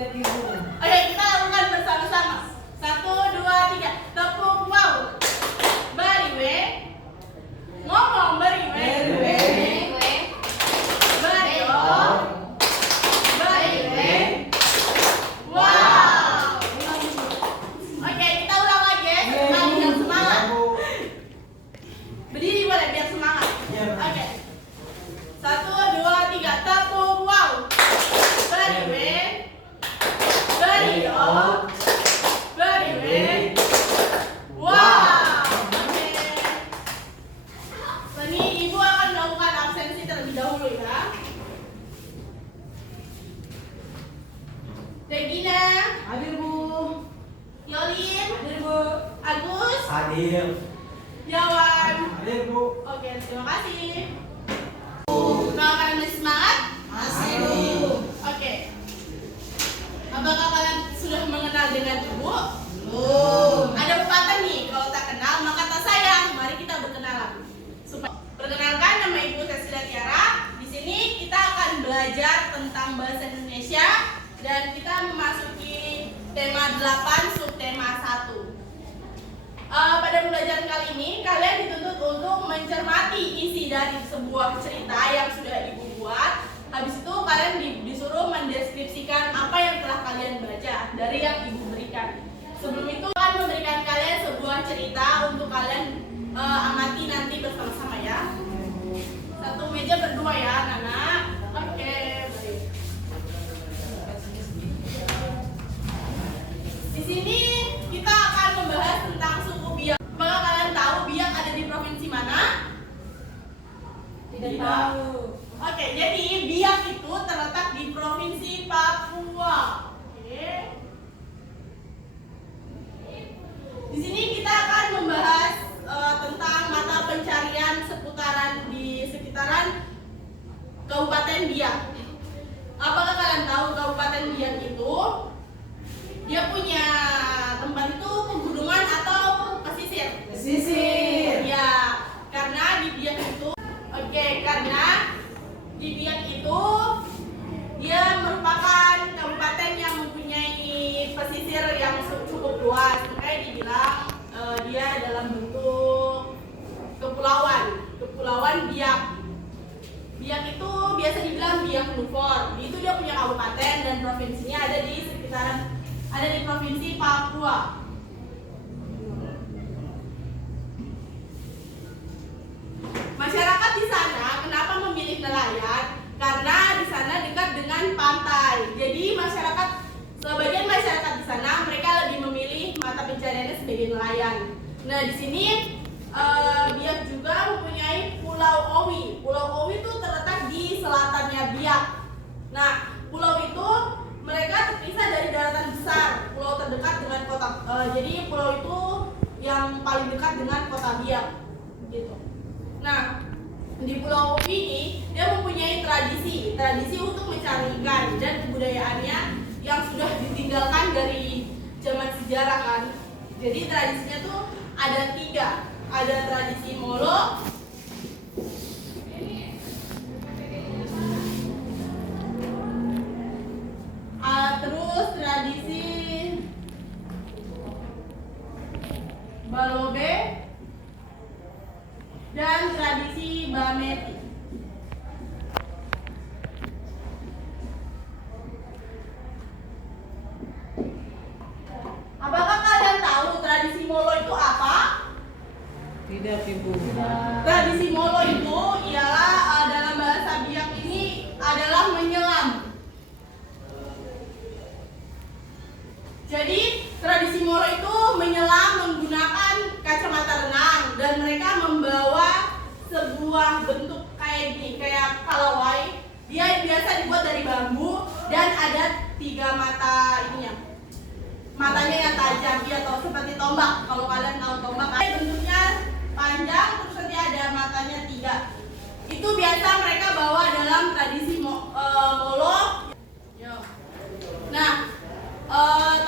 lihat ibu. Oke, kita lakukan bersama-sama. 1, 2, 3. Tepuk wow. Bariwe. Ngomong bariwe. Bariwe. Bario. Bariwe. Wow. Oke, kita ulang lagi ya. Supaya biar semangat. Berdiri boleh biar semangat. Oke. 1, 2, 3. Tepuk wow. Bariwe. Bario. Bariwe. Wow. Oke. Ini ibu akan melakukan absensi terlebih dahulu ya. Regina, Hadir Bu. Yolin, Hadir Bu. Agus, Hadir. Yawan. Hadir Bu. Oke, terima kasih. Apakah kalian masih semangat? Masih Bu. Oke. Apakah kalian sudah mengenal dengan ibu? Belum. Ada pepatah nih, kalau tak kenal maka tak sayang. Mari kita berkenalan. Perkenalkan, nama Ibu Cecilia Tiara. Di sini kita akan belajar tentang bahasa Indonesia dan kita memasuki tema 8 subtema 1. Pada pembelajaran kali ini kalian dituntut untuk mencermati isi dari sebuah cerita yang sudah Ibu buat. Habis itu kalian disuruh mendeskripsikan apa yang telah kalian baca dari yang Ibu berikan. Sebelum itu akan memberikan kalian sebuah cerita untuk kalian amati nanti bersama-sama ya. Satu meja berdua ya, anak-anak. Oke, baik. Di sini kita akan membahas tentang suku Biak. Apakah kalian tahu Biak ada di provinsi mana? Tidak tahu. Oke, jadi Biak itu terletak di provinsi Papua. Oke. Di sini kita akan membahas tentang mata pencarian di sekitaran Kabupaten Biak. Apakah kalian tahu Kabupaten Biak itu dia punya tempat itu pegunungan atau pesisir? Pesisir. Ya, karena di Biak itu, karena di Biak itu dia merupakan kabupaten yang mempunyai pesisir yang cukup luas, makanya dibilang dia dalam bentuk kepulauan Biak. Biak itu biasa dibilang Biak Nufor. Itu dia punya kabupaten dan provinsinya ada di provinsi Papua. Masyarakat di sana kenapa memilih nelayan? Karena di sana dekat dengan pantai. Jadi sebagian masyarakat di sana mereka lebih memilih mata pencariannya sebagai nelayan. Nah, di sini Biak juga mempunyai Pulau Owi. Pulau Owi itu terletak di selatannya Biak. Nah, pulau itu mereka terpisah dari daratan besar. Pulau terdekat dengan kota. Jadi pulau itu yang paling dekat dengan kota Biak, gitu. Nah, di Pulau Owi ini dia mempunyai tradisi untuk mencari ikan dan kebudayaannya yang sudah ditinggalkan dari zaman sejarah kan. Jadi tradisinya tuh ada 3. Ada tradisi Molo, terus tradisi Balobe, dan tradisi Bameti. Apakah kalian tahu tradisi Molo itu apa? Tidak Ibu. Tradisi Molo itu ialah dalam bahasa Biak ini adalah menyelam. Jadi tradisi Molo itu menyelam menggunakan kacamata renang dan mereka membawa sebuah bentuk kayak gini, kayak kalawai. Dia biasa dibuat dari bambu dan ada 3 mata ininya. Matanya yang tajam, atau seperti tombak. Kalau kalian tahu tombak, bentuknya panjang terus nanti ada matanya 3. Itu biasa mereka bawa dalam tradisi Molo. Nah,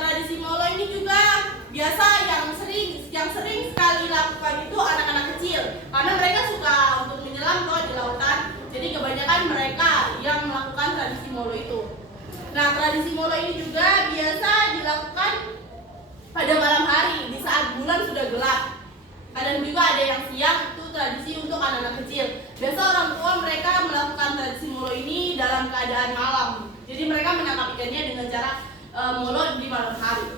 tradisi Molo ini juga biasa yang sering sekali lakukan itu anak-anak kecil karena mereka suka untuk menyelam di lautan. Jadi kebanyakan mereka yang melakukan tradisi Molo itu. Nah, tradisi molo ini juga biasa dilakukan pada malam hari di saat bulan sudah gelap. Kadang juga ada yang siang, itu tradisi untuk anak-anak kecil. Biasa orang tua mereka melakukan tradisi molo ini dalam keadaan malam. Jadi mereka menangkap ikannya dengan cara molo di malam hari.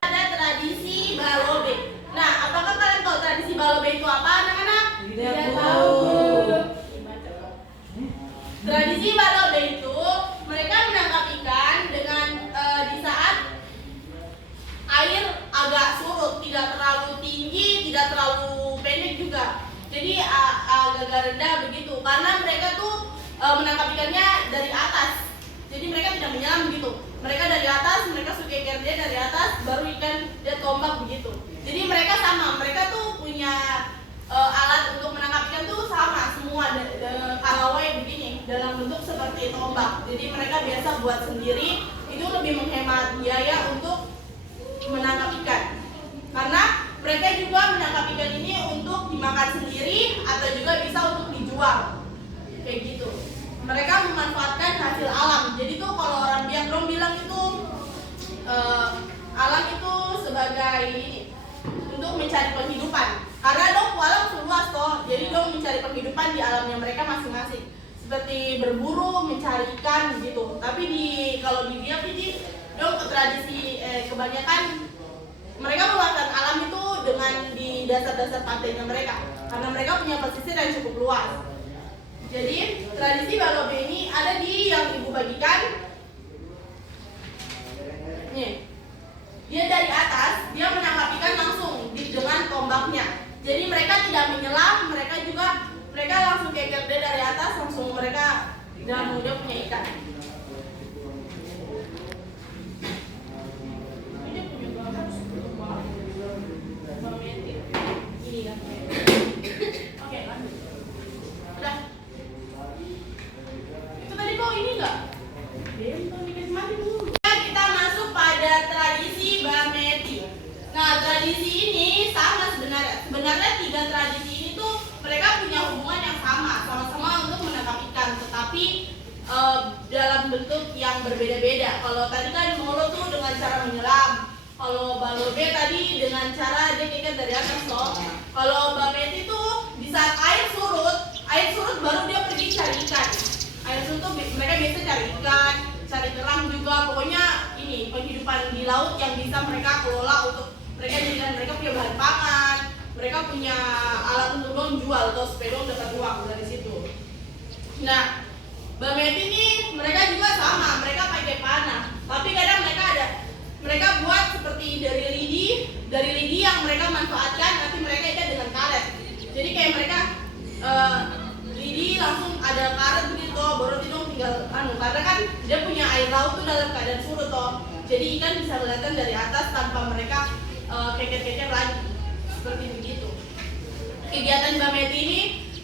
Ada tradisi balobe. Nah, apakah kalian tahu tradisi balobe itu apa, anak-anak? Tidak tahu. Tradisi balobe itu mereka menangkap ikan dengan di saat air agak surut, tidak terlalu tinggi, tidak terlalu pendek juga. Jadi agak rendah begitu. Karena mereka tuh menangkap ikannya dari atas. Jadi mereka tidak menyelam begitu. Mereka dari atas, mereka suka ikan dia dari atas, baru ikan dia tombak begitu. Jadi mereka sama, mereka tuh punya alat untuk menangkap ikan tuh sama semua kalawai begini dalam bentuk seperti tombak. Jadi mereka biasa buat sendiri, itu lebih menghemat biaya untuk menangkap ikan. Karena mereka juga menangkap ikan ini untuk dimakan sendiri atau juga bisa untuk dijual. Kayak gitu. Mereka memanfaatkan hasil alam. Jadi tuh kalau orang bilang itu alam itu sebagai untuk mencari penghidupan. Karena dong alam luas toh. Jadi dong mencari penghidupan di alamnya mereka masing-masing. Seperti berburu, mencari ikan gitu. Tapi kalau di Biak ini dong tradisi kebanyakan mereka memanfaatkan alam itu dengan di dasar-dasar pantainya mereka. Karena mereka punya pesisir yang cukup luas. Jadi tradisi balobe ini ada di yang ibu bagikan. Nih, dia dari atas, dia menangkap ikan langsung dengan tombaknya. Jadi mereka tidak menyelam, mereka langsung keker dia dari atas, langsung mereka dalam dia punya ikan. Ini punya gambar ini kan. Oke, lanjut. Udah. Itu tadi kok ini enggak? Dikasih mati dulu. Kita masuk pada tradisi bameti. Nah, tradisi ini sama sebenarnya. Sebenarnya 3 tradisi ini tuh mereka punya hubungan yang sama-sama untuk menangkap ikan, tetapi dalam bentuk yang berbeda-beda. Kalau tadi kan molo tuh dengan cara menyelam. Kalau balobe tadi dengan cara dia ikan dari atas loh. Kalau bameti tuh di saat air surut baru dia pergi cari ikan. Air surut tuh mereka biasa cari ikan, cari kerang juga. Pokoknya ini penghidupan di laut yang bisa mereka kelola untuk mereka jadikan mereka punya bahan pangan. Mereka punya alat untuk dong jual atau supaya dong dapat uang dari situ. Nah, bameti ini mereka juga sama, mereka pakai panah. Tapi kadang mereka buat seperti dari lidi yang mereka manfaatkan, nanti mereka ikat dengan karet. Jadi kayak mereka lidi langsung ada karet begitu, baru itu tinggal karena kan dia punya air laut tuh dalam keadaan surut toh. Jadi ikan bisa kelihatan dari atas tanpa mereka keker-keker lagi. Seperti begitu. Kegiatan bameti ini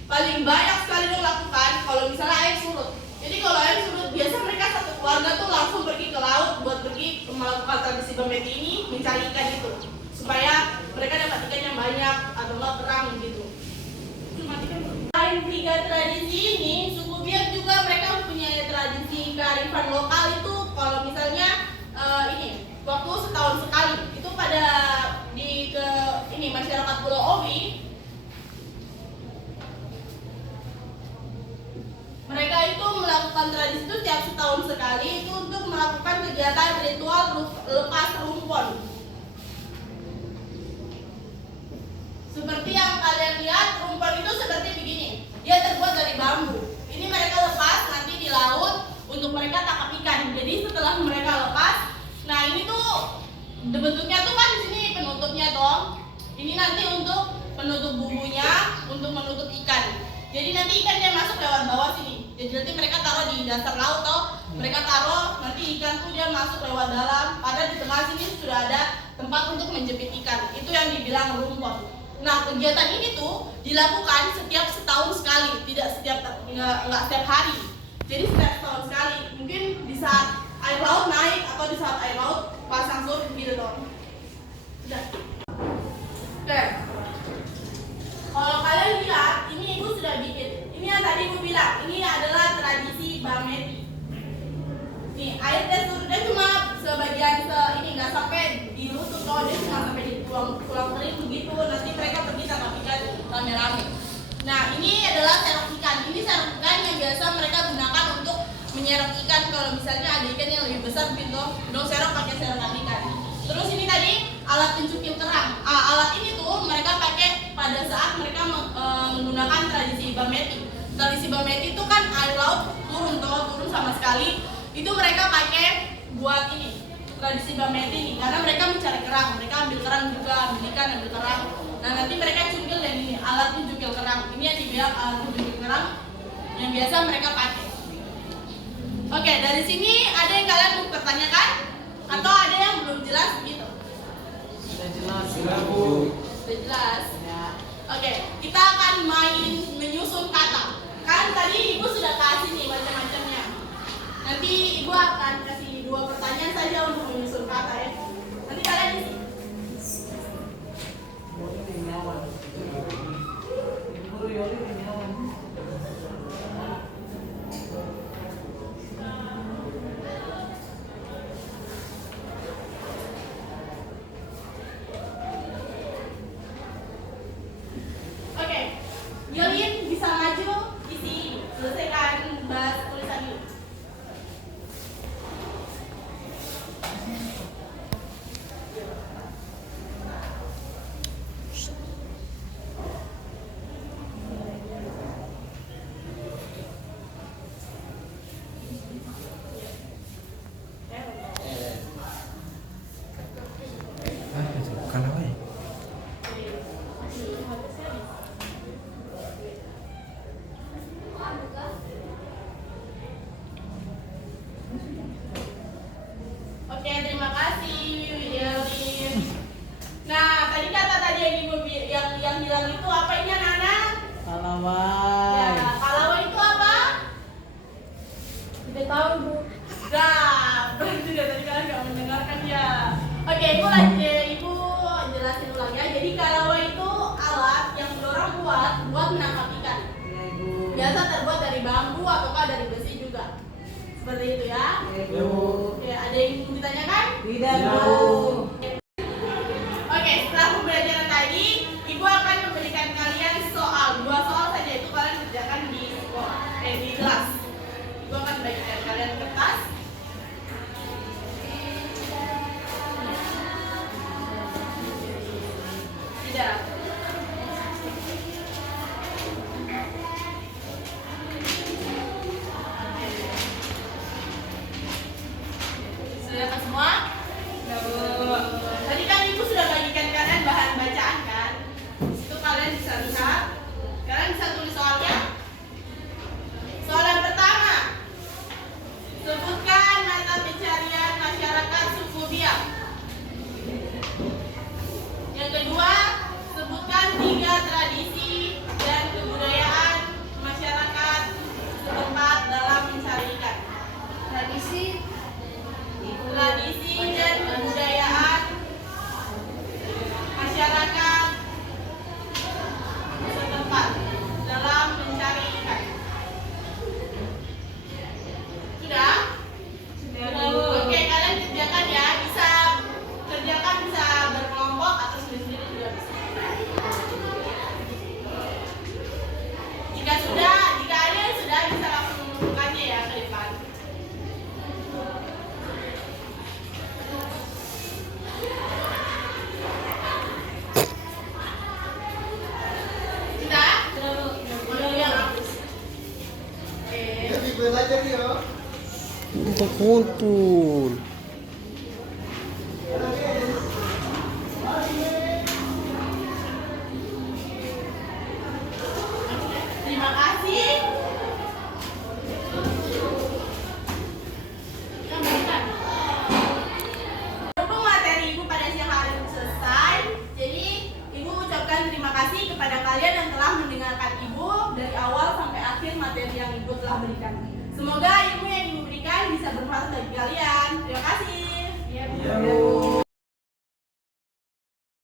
paling banyak sekali dong lakukan kalau misalnya air surut. Jadi kalau air surut biasa mereka satu keluarga tuh langsung pergi ke laut buat pergi melakukan tradisi bameti ini, mencari ikan itu supaya mereka dapat ikan yang banyak atau enggak kerang gitu. Selain 3 tradisi ini, suku Biak juga mereka punya tradisi kearifan lokal itu kalau misalnya ini waktu setahun sekali itu pada masyarakat Pulau Obi. Mereka itu melakukan tradisi itu tiap setahun sekali itu untuk melakukan kegiatan ritual lepas rumpon. Seperti yang kalian lihat, rumpon itu seperti begini. Dia terbuat dari bambu. Ini mereka lepas nanti di laut untuk mereka tangkap ikan. Jadi setelah mereka lepas, nah ini tuh bentuknya tuh kan di sini penutupnya toh. Ini nanti untuk penutup bumbunya, untuk menutup ikan. Jadi nanti ikannya masuk lewat bawah sini. Jadi nanti mereka taruh di dasar laut toh. Mereka taruh, nanti ikan tuh dia masuk lewat dalam. Padahal di tengah sini sudah ada tempat untuk menjepit ikan. Itu yang dibilang rumpon. Nah, kegiatan ini tuh dilakukan setiap setahun sekali, tidak nggak setiap hari. Jadi setiap setahun sekali. Mungkin di saat air laut naik atau di saat air laut pasang surut gitu toh. Sudah. Oke. Kalau kalian lihat, ini ibu sudah bikin. Ini yang tadi ibu bilang, ini adalah tradisi bameti. sampai dilutut loh, dia cuma sampai di tulang kering begitu. Nanti mereka pergi tangkap ikan rame-rame. Nah, ini adalah serok ikan. Ini serok ikan yang biasa mereka gunakan untuk menyerok ikan. Kalau misalnya ada ikan yang lebih besar gitu, dong serok pakai serokan ikan. Terus ini tadi alat pencukil kerang. Alat ini tuh mereka pakai pada saat mereka menggunakan tradisi Bameti. Tradisi Bameti itu kan air laut turun sama sekali. Itu mereka pakai buat ini tradisi Bameti ini karena mereka mencari kerang. Mereka ambil kerang juga, ambil ikan, ambil kerang. Nah nanti mereka cukil dan ini alat pencukil kerang. Ini yang dibilang alat pencukil kerang yang biasa mereka pakai. Oke, dari sini ada yang kalian mau pertanyakan? Atau ada yang belum jelas gitu? Sudah jelas. Sudah, Bu. Sudah jelas? Ya. Oke, kita akan main menyusun kata. Kan tadi Ibu sudah kasih nih macam-macamnya. Nanti Ibu akan kasih 2 pertanyaan saja untuk menyusun kata ya. Nanti kalian isi. Yoli Rinyawan. Guru Yoli Rinyawan. Oke, Yolin bisa maju isi selesaikan bahas tulisan ini. Kalah wae. Oke, terima kasih Yolin. Nah, tadi kata tadi yang Ibu yang hilang itu apa ini anak-anak? Kalawai. Ya, kalawai itu apa? Tidak tahu, Bu. Nah, berarti dari tadi kalian nggak mendengarkan ya. Oke, Ibu jelasin ulang ya. Jadi kalawai itu alat yang orang buat menangkap ikan. Ya, Ibu. Biasa terbuat dari bambu ataukah dari besi juga. Seperti itu ya. Ya, Ibu. Oke, ada yang mau ditanyakan? Tidak, Bu. Oke, setelah pembelajaran tadi, Ibu akan memberikan kalian soal. 2 soal saja itu kalian kerjakan di di kelas. Ibu akan bagikan kalian kertas. Tidak. Sudah dapat semua? Tadi kan Ibu sudah bagikan kalian bahan bacaan kan? Itu kalian bisa lihat. Kalian bisa tulis soalnya. Soal yang pertama. Sebutkan mata pencarian masyarakat suku Biak. Yang kedua, sebutkan 3 tradisi dan kebudayaan masyarakat setempat dalam mencari ikan. Tradisi Dan kebudayaan masyarakat setempat dalam mencari ikan. Sudah? Oke, kalian kerjakan ya. Bisa kerjakan, bisa berkelompok atau sendiri-sendiri juga bisa. Jika ada yang sudah bisa langsung menunjukkannya ya ke depan. Sudah? Sudah yang hapus. Oke. Jadi gue aja nih ya. Untuk kumpul. Terima kasih. Berhubung materi Ibu pada siang hari ini selesai, jadi Ibu ucapkan terima kasih kepada kalian yang telah mendengarkan Ibu dari awal sampai akhir materi yang Ibu telah berikan. Semoga ilmu yang Ibu berikan bisa bermanfaat bagi kalian. Terima kasih. Iya, Bu.